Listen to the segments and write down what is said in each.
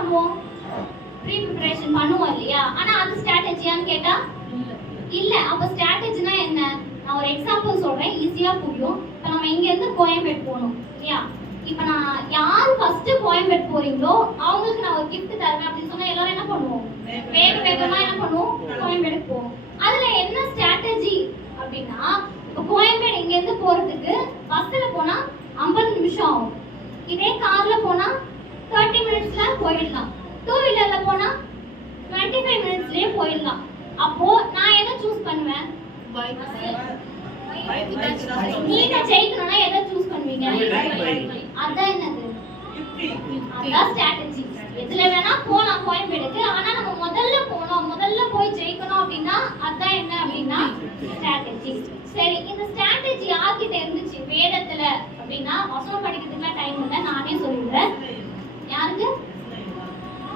பண்ணுவோம்? Pre preparation பண்ணுவோம் இல்லையா? ஆனா அது ஸ்ட்ராட்டஜியான்னு கேட்டா இல்ல. அப்ப ஸ்ட்ராட்டஜினா என்ன? நான் ஒரு எக்ஸாம்பிள் சொல்றேன், ஈஸியா புரியும். இப்ப நம்ம இங்க இருந்து கோயம்பேடு போகணும் இல்லையா? இப்ப நான் யார் ஃபர்ஸ்ட் கோயம்பேடு போறீங்களோ அவங்களுக்கு நான் ஒரு gift தரேன் அப்படின்னு சொன்னா எல்லாரும் என்ன பண்ணுவோம்? வேக வேகமா என்ன பண்ணுவோம்? கோயம்பேடு போவோம். அதுல என்ன ஸ்ட்ராட்டஜி அப்படின்னா, இப்ப கோயம்பேடு இங்க இருந்து போறதுக்கு பஸ்ல போனா 50 நிமிஷம் ஆகும். இதே கார்ல போனா 30 மினிட்ஸ்ல போயிடலாம். டூ வீலர்ல போனா 25 மினிட்ஸ்லயே போயிடலாம். அப்போ நான் எதை சூஸ் பண்ணுவேன்? நீங்க ஜெயிக்கணும்னா எதை சூஸ் பண்ணுவீங்க? அதான் என்னது? அதான் ஸ்ட்ராட்டஜி. எதுல வேணா போலாம் கோயம்பேடுக்கு, ஆனா நம்ம முதல்ல போனோம், முதல்ல போய் ஜெயிக்கணும் அப்படின்னா அதான் என்ன அப்படின்னா ஸ்ட்ராட்டஜி. சரி, இந்த ஸ்ட்ராட்டஜி யார்கிட்ட இருந்துச்சு வேதத்துல அப்படின்னா, வசனம் படிக்கிறதுக்குலாம் டைம் இல்லை, நானே சொல்லிடுறேன். யாருக்கு?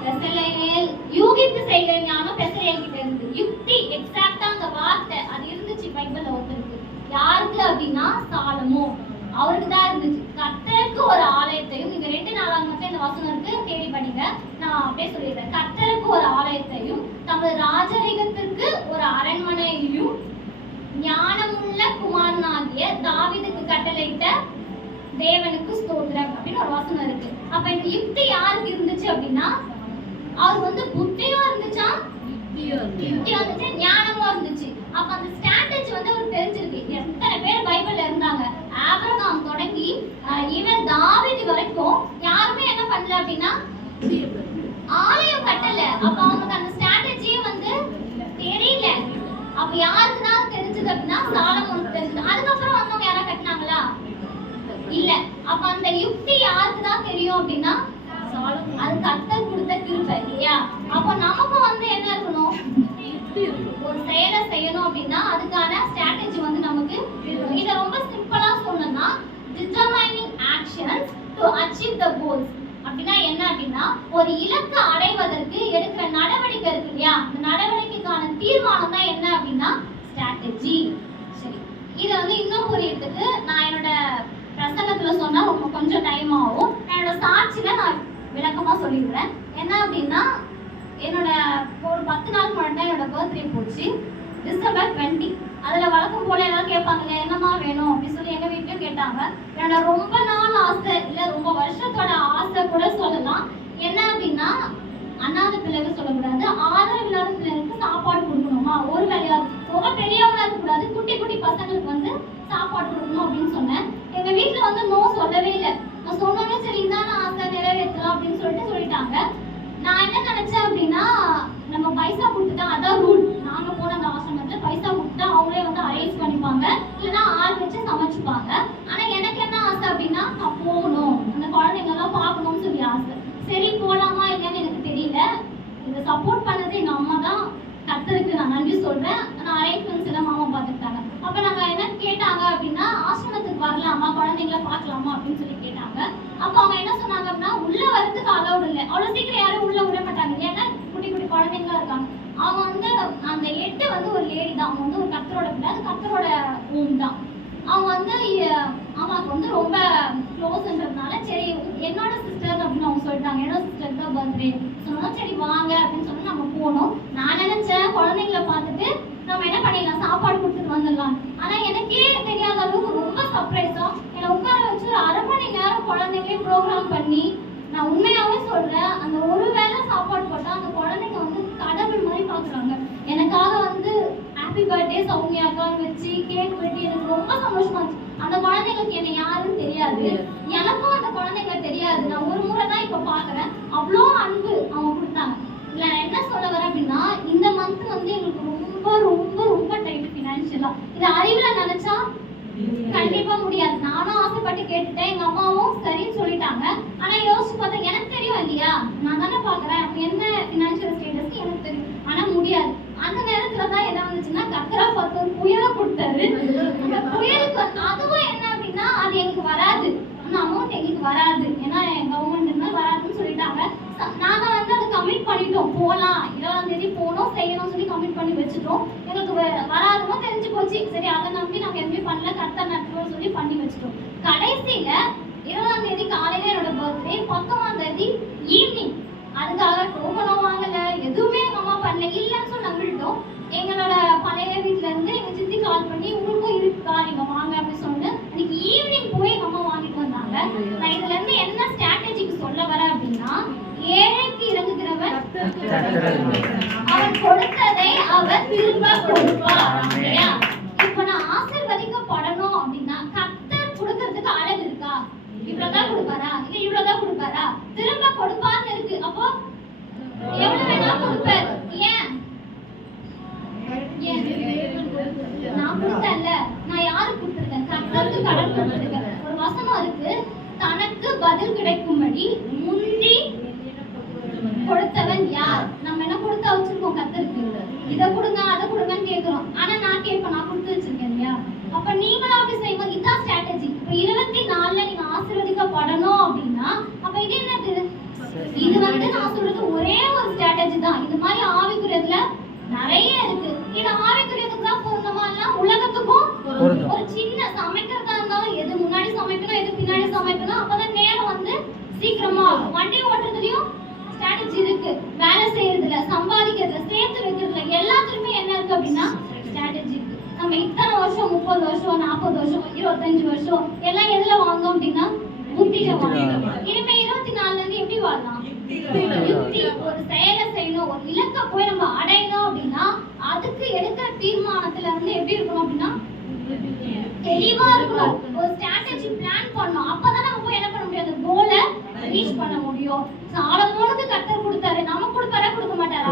பெசலேயேல். யூகித்து செய்கிற ஞானம் பெசலேயேல் கிட்ட இருந்து. யுக்தி, எக்ஸாக்ட்டா அந்த வார்த்தை அது இருந்துச்சு பைபிள்ல ஒருத்தருக்கு. யாருக்கு அப்படின்னா சாலமோன். அவருக்கு தான் இருந்துச்சு. கர்த்தருக்கு ஒரு ஆலயத்தையும், நீங்க 2 நாளாகமத்துல இந்த வசனம் இருக்கு, தேடி படிங்க, நான் அப்படியே சொல்லிடுறேன். கர்த்தருக்கு ஒரு ஆலயத்தையும் தமது ராஜரிகத்திற்கு ஒரு அரண்மனையையும் ஞானமுள்ள குமாரனாகிய தாவீதுக்கு கட்டளையிட்ட தேவனுக்கு ஸ்தோத்திரம் அப்படின்னு ஒரு வசனம் இருக்கு. அப்ப இந்த யுக்தி யாருக்கு இருந்துச்சு அப்படின்னா, அவர் புத்தியும் இருந்துச்சா, யுக்தியும் இருந்துச்சு, ஞானமும் இருந்துச்சு. அப்ப அந்த ஸ்ட்ராட்டஜி அவர் தெரிஞ்சிருக்கு. எத்தனை பேர் பைபிள்ல இருந்தாங்க, ஆபிரகாம் தொடங்கி ஈவன் தாவீது வரைக்கும் யாருமே என்ன பண்ணல அப்படின்னா ஆலயம் கட்டல. அப்ப அவங்களுக்கு அந்த ஸ்ட்ராட்டஜியே தெரியல. அப்ப யாருக்கு தான் தெரிஞ்சது அப்படின்னா சாலமோனுக்கு தெரிஞ்சது. அதுக்கப்புறம் வந்தவங்க யாரா கட்டினாங்களா? இல்ல. அப்ப அந்த யுக்தி யாருக்கு தான் தெரியும் அப்படின்னா அது கர்த்தர் கொடுத்த கிருபை இல்லையா? அப்ப நமக்கும் என்ன இருக்கணும்? ஒரு செயலை செய்யணும் அப்படின்னா அதுக்கான ஸ்ட்ராட்டஜி நமக்கு இருக்கணும். இத ரொம்ப சிம்பிளா சொல்லணும்னா, determining actions to achieve the goals அப்படின்னா என்ன அப்படின்னா, ஒரு இலக்கை அடைவதற்கு எடுக்கிற நடவடிக்கை இருக்கு இல்லையா? அந்த நடவடிக்கைக்கான தீர்மானம் தான் என்ன அப்படின்னா ஸ்ட்ராட்டஜி. சரி, இத இன்னும் புரியறதுக்கு நான் என்னோட பிரசங்கத்துல சொன்னா ரொம்ப கொஞ்சம் டைம் ஆகும். என்னோட சாட்சியில நான் விளக்கமா சொல்லிடுறேன். என்ன அப்படின்னா, என்னோட ஒரு 10 நாள் முன்னாடி தான் என்னோட பர்த்டே போச்சு, டிசம்பர் 20. அதுல வழக்கம் போல எல்லாரும் கேட்பாங்க, என்னமா வேணும் அப்படின்னு சொல்லி எங்க வீட்லயும் கேட்டாங்க. என்னோட ரொம்ப நாள் ஆசை, இல்ல ரொம்ப வருஷத்தோட ஆசை கூட சொல்லலாம், என்ன அப்படின்னா அனாதை பிள்ளைகள் சொல்லக்கூடாது, ஆதரவு இல்லாத பிள்ளைகளுக்கு சாப்பாடு கொடுக்கணுமா, ஒரு வேலையாவது, ரொம்ப பெரியவங்களா இருக்கக்கூடாது, குட்டி குட்டி பசங்களுக்கு சாப்பாடு கொடுக்கணும் அப்படின்னு சொன்னேன். எங்க வீட்டுல நோ சொல்லவே இல்லை. நான் சொன்னோன்னே சரி இதான் ஆசை நிறைவேற்றலாம் அப்படின்னு சொல்லிட்டாங்க. நான் என்ன நினைச்சேன் அப்படின்னா, நம்ம பைசா கொடுத்துட்டா அதான் ரூல். நாங்க போன அந்த ஆசிரமத்துல பைசா கொடுத்துட்டா அவங்களே அரேஞ்ச் பண்ணிப்பாங்க, இல்லைன்னா ஆள் வச்சு சமைச்சுப்பாங்க. ஆனா எனக்கு என்ன ஆசை அப்படின்னா, நான் போகணும், அந்த குழந்தைங்க எல்லாம் பார்க்கணும்னு சொல்லி ஆசை. சரி போலாமா இல்லைன்னு எனக்கு தெரியல. இதை சப்போர்ட் பண்ணது எங்க அம்மா தான். கர்த்தருக்கு நான் நன்றி சொல்றேன். நான் அரேஞ்ச்மெண்ட்ஸ் எல்லாம் மாமா பார்த்துக்கிட்டாங்க. அப்ப நாங்க என்ன கேட்டாங்க அப்படின்னா, ஆசிரமத்துக்கு வரலாமா, குழந்தைங்கள பார்க்கலாமா அப்படின்னு சொல்லி கேட்டாங்க. அப்ப அவங்க என்ன சொன்னாங்க அப்படின்னா, உள்ள வரதுக்கு அலௌட் இல்லை, அவ்வளவு சீக்கிரம் யாரும் உள்ள விட மாட்டாங்க, ஏன்னா குட்டி குட்டி குழந்தைங்களா இருக்காங்க. அவங்க அந்த 8 ஒரு லேடி தான், அவங்க ஒரு கர்த்தரோட பிள்ளை, அது கர்த்தரோட ரூம் தான். அவங்க அம்மாவுக்கு ரொம்ப க்ளோஸ்ன்றதுனால சரி என்னோட சிஸ்டர் அப்படின்னு அவங்க சொல்லிட்டாங்க. என்னோட சிஸ்டர் தான் பர்த்டே சொன்னோம், சரி வாங்க அப்படின்னு சொல்லி நம்ம போனோம். நான் நினைச்சேன் குழந்தைங்கள பார்த்துட்டு நம்ம என்ன பண்ணிடலாம், சாப்பாடு கொடுத்துட்டு வந்துடலாம். ஆனா எனக்கே தெரியாத அளவுக்கு ரொம்ப சர்ப்ரைஸா என்னை உட்கார வச்சு ஒரு 1/2 மணி நேரம் குழந்தைங்களே ப்ரோக்ராம் பண்ணி, நான் உண்மையாவே சொல்றேன், அந்த ஒரு வேளை சாப்பாடு போட்டா அந்த குழந்தைங்க கடவுள் மாதிரி பாக்குறாங்க. எனக்காக ஹாப்பி பர்த்டே சௌமியாக்கான்னு வச்சு கேக் வெட்டி எனக்கு ரொம்ப சந்தோஷமா இருந்துச்சு. அந்த குழந்தைங்களுக்கு என்ன யாருன்னு தெரியாது, எனக்கும் அந்த குழந்தைங்க தெரியாது. நான் ஒரு முறை தான் இப்ப பாக்குறேன். அவ்வளோ அன்பு அவங்க கொடுத்தாங்க. இல்ல என்ன சொல்ல வரேன் அப்படின்னா, இந்த மந்த் எங்களுக்கு ரொம்ப ரொம்ப ரொம்ப டைட் ஃபினான்ஷியலா. இது அறிவுல நினைச்சா கண்டிப்பா முடியாது. நானும் ஆசைப்பட்டு கேட்டுட்டேன், எங்க அம்மாவும் சரின்னு சொல்லிட்டாங்க. ஆனா யோசிச்சு பார்த்தா எனக்கு தெரியும் இல்லையா, நான் தானே பாக்குறேன் என்ன ஃபினான்ஷியல் ஸ்டேட்டஸ் எனக்கு தெரியும், ஆனா முடியாது. அந்த நேரத்துலதான் என்ன வந்துச்சுன்னா, கர்த்தரா பார்த்து ஒரு புயலை கொடுத்தாரு. அந்த புயலுக்கு அதுவும் என்ன அப்படின்னா, அது எங்களுக்கு வராது, அந்த அமௌண்ட் எங்களுக்கு வராது, ஏன்னா கவர்மெண்ட் வராதுன்னு சொல்லிட்டாங்க. நாங்க அதை கமிட் பண்ணிட்டோம், போலாம் 20ஆம் தேதி போனோம் செய்யணும் சொல்லி கமிட் பண்ணி வச்சுட்டோம். எங்களுக்கு வராதுமோ தெரிஞ்சு போச்சு. சரி அதை நம்பி நாங்க எதுவுமே பண்ணல, கர்த்தர் நடத்துவோம் சொல்லி பண்ணி வச்சுட்டோம். கடைசியில 20ஆம் தேதி காலையில என்னோட பர்த்டே, 19ஆம் தேதி ஈவினிங் அதுக்கு சொல்ல வர அப்படின்னா, ஏழைக்கு இறங்குகிறவன் அவன் கொடுத்ததை அவர் திரும்ப கொடுப்பார். இல்லையா? இப்ப நான் ஆசீர்வதிக்கப்படணும் அப்படின்னா கர்த்தர் கொடுக்கறதுக்கு அளவு இருக்கா? இவ்வளவுதான் கொடுப்பாரா, இல்ல இவ்வளவுதான் கொடுப்பாரா? திரும்ப கொடுப்பான்னு இருக்கு. அப்போ எவ்வளவு வேணா கொடுப்பார். ஏன்? நான் கொடுத்தேன்ல, நான் யாருக்கு கொடுத்திருக்கேன்? கர்த்தருக்கு கடன் கொடுத்திருக்கேன். ஒரு வசனம் இருக்கு, தனக்கு பதில் கிடைக்கும்படி முந்தி கொடுத்தவன் யார்? நம்ம என்ன கொடுத்தா வச்சிருக்கோம் கர்த்தருக்கு? இதை கொடுங்க அதை கொடுங்கன்னு கேட்கிறோம். ஆனா நான் கேட்பேன், நான் கொடுத்து வச்சிருக்கேன் இல்லையா? அப்ப நீங்களும் அப்படி செய்வோம். இதுதான் ஸ்ட்ராட்டஜி. இப்ப 24 நீங்க ஆசீர்வதிக்கப்படணும் அப்படின்னா அப்ப இது என்னது? இது நான் சொல்றது ஒரே ஒரு ஸ்ட்ராட்டஜி தான். இது மாதிரி ஆவிக்குரியதுல நிறைய இருக்கு. இது ஆவிக்குரியதுக்கு தான் பொருந்தமா இல்ல உலகத்துக்கும் ஒரு சின்ன சமைக்கிறதா இருந்தாலும் எது முன்னாடி சமைக்கணும் எது பின்னாடி சமைக்கணும் அப்பதான் நேரம் சீக்கிரமா ஆகும். வண்டி ஓட்டுறதுலயும் ஸ்ட்ராட்டஜி இருக்கு. வேலை செய்யறதுல, சம்பாதிக்கிறதுல, சேர்த்து வைக்கிறதுல எல்லாத்துலயுமே என்ன இருக்கு அப்படின்னா ஸ்ட்ராட்டஜி இருக்கு. நம்ம இத்தனை வருஷம் 30 வருஷம் 40 வருஷம் 25 வருஷம் எல்லாம் எதுல வாங்கணும் அப்படின்னா புத்தியில வாங்கணும். இனிமே 24 இருந்து எப்படி வாழலாம்? யுக்தி. ஒரு செயலை செய்யணும், ஒரு இலக்கை போய் நம்ம அடையணும் அப்படின்னா அதுக்கு எடுக்கிற தீர்மானத்துல எப்படி இருக்கணும் அப்படின்னா தெளிவா இருக்கணும். ஒரு ஸ்ட்ராட்டஜி பிளான் பண்ணணும். அப்பதான் நம்ம போய் என்ன பண்ண முடியும்? அந்த கோலை ரீச் பண்ண முடியும். சாலமோனுக்கு கர்த்தர் கொடுத்தாரு, நமக்கு கொடுப்பாரா கொடுக்க மாட்டாரா?